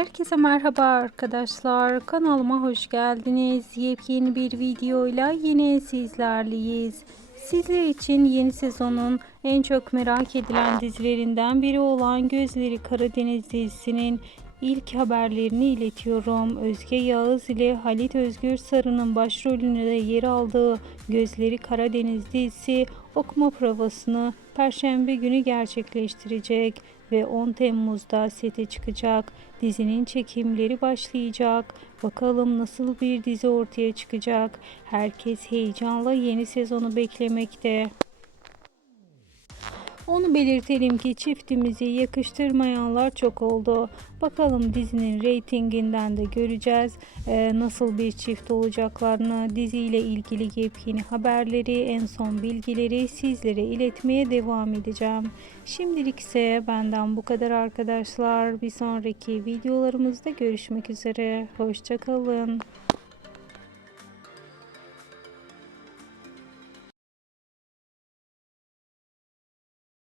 Herkese merhaba arkadaşlar. Kanalıma hoş geldiniz. Yepyeni bir videoyla yine sizlerleyiz. Sizler için yeni sezonun en çok merak edilen dizilerinden biri olan Gözleri Karadeniz dizisinin ilk haberlerini iletiyorum. Özge Yağız ile Halit Özgür Sarı'nın başrolünde yer aldığı Gözleri Karadeniz dizisi okuma provasını Perşembe günü gerçekleştirecek ve 10 Temmuz'da sete çıkacak. Dizinin çekimleri başlayacak. Bakalım nasıl bir dizi ortaya çıkacak. Herkes heyecanla yeni sezonu beklemekte. Onu belirtelim ki çiftimizi yakıştırmayanlar çok oldu. Bakalım dizinin reytinginden de göreceğiz. Ee, nasıl bir çift olacaklarını, diziyle ilgili yepyeni haberleri, en son bilgileri sizlere iletmeye devam edeceğim. Şimdilik ise benden bu kadar arkadaşlar. Bir sonraki videolarımızda görüşmek üzere. Hoşçakalın.